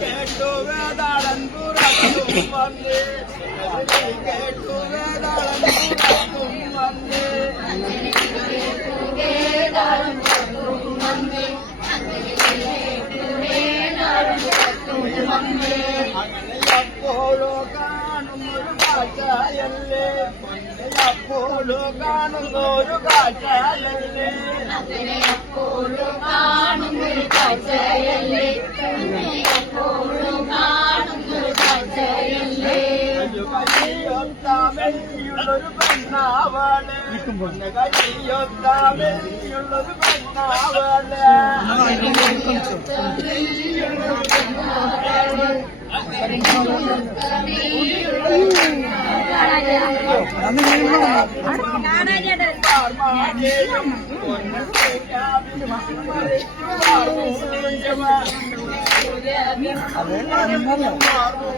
കേട്ടു വേതാളൻ പുറത്തും വന്ന് കേട്ടു വേതാളൻ പുറത്തും വന്ന് അങ്ങനെ കയ്യിലുള്ളൊരു പെണ്ണാവാൾ. ഒന്ന് കയ്യൊത്താമെന്നിയുള്ളൊരു പെണ്ണാവാൾ. ഒന്ന് കയ്യൊത്താമെല്ലിയുള്ളൊരു പെണ്ണാവാണ്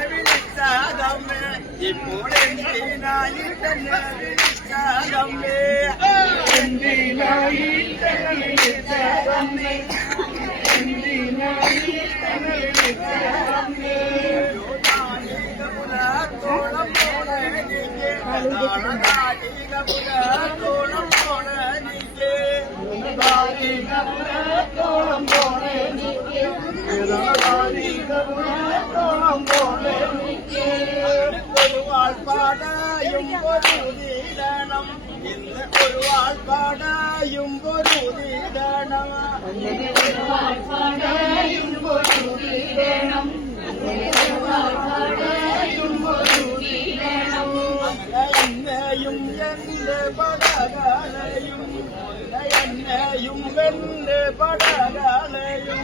കയ്യൊത്താമെല്ലിയുള്ളൊരു காதம்மே இப்போதென்றி நாயி தன்னது காதம்மே என்றி நாயி தன்னது காதம்மே என்றி நாயி தன்னது ഒരു നീരണം ഇന്ന് ഒരു ആൾപ്പാടായും ഒരു നീരണം എന്നെയും എന്റെ പടകാലയും എന്നെയും എന്റെ പടകാലയും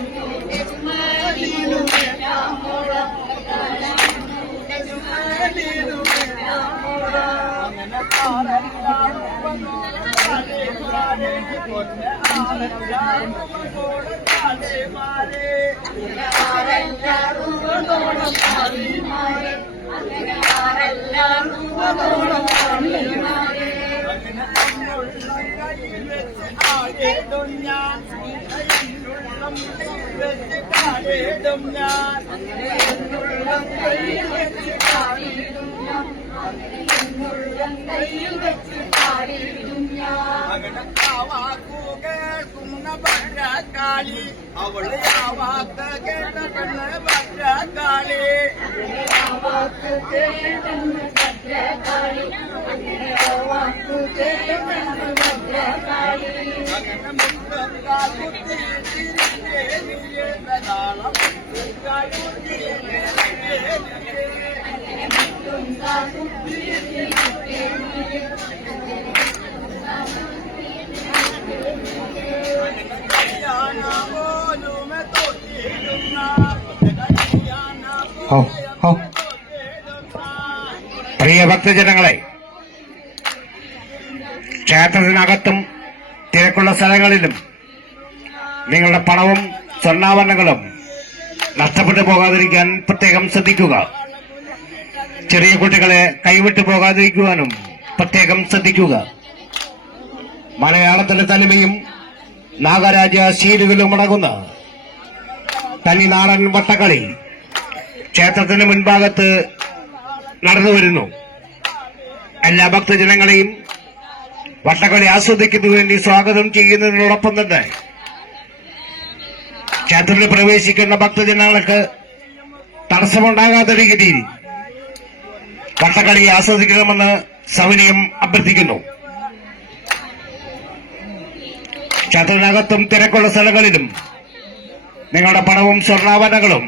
ഞാൻ ഭദ്രകാളി അവൾ ആവാക്ക കേട്ട പെണ്ണ് ഭദ്രകാളി. അങ്ങനെ മുത്തക്കാ കുത്തി തിരിഞ്ഞേ നീയേ നാളം പ്രിയ ഭക്തജനങ്ങളെ ക്ഷേത്രത്തിനകത്തും തിരക്കുള്ള സ്ഥലങ്ങളിലും നിങ്ങളുടെ പണവും സ്വർണാഭരണങ്ങളും നഷ്ടപ്പെട്ടു പോകാതിരിക്കാൻ പ്രത്യേകം ശ്രദ്ധിക്കുക. ചെറിയ കുട്ടികളെ കൈവിട്ടു പോകാതിരിക്കുവാനും പ്രത്യേകം ശ്രദ്ധിക്കുക. മലയാളത്തിന്റെ തനിമയും നാഗരാജ ശീലുകളും അടങ്ങുന്ന തനിനാടൻ വട്ടക്കളി ക്ഷേത്രത്തിന് മുൻഭാഗത്ത് നടന്നു വരുന്നു. എല്ലാ ഭക്തജനങ്ങളെയും വട്ടക്കളി ആസ്വദിക്കുന്നതിന് സ്വാഗതം ചെയ്യുന്നതിനോടൊപ്പം തന്നെ ക്ഷേത്രത്തിൽ പ്രവേശിക്കുന്ന ഭക്തജനങ്ങൾക്ക് തടസ്സമുണ്ടാകാത്ത രീതിയിൽ വട്ടക്കളി ആസ്വദിക്കണമെന്ന് സൗനിയം അഭ്യർത്ഥിക്കുന്നു. ക്ഷേത്രത്തിനകത്തും തിരക്കുള്ള സ്ഥലങ്ങളിലും നിങ്ങളുടെ പണവും സ്വർണാഭരണങ്ങളും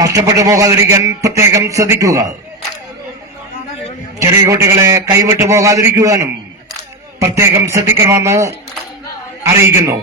നഷ്ടപ്പെട്ടു പോകാതിരിക്കാൻ പ്രത്യേകം ശ്രദ്ധിക്കുക. ചെറിയ കുട്ടികളെ കൈവിട്ടു പോകാതിരിക്കുവാനും പ്രത്യേകം ശ്രദ്ധിക്കണമെന്ന് അറിയിക്കുന്നു.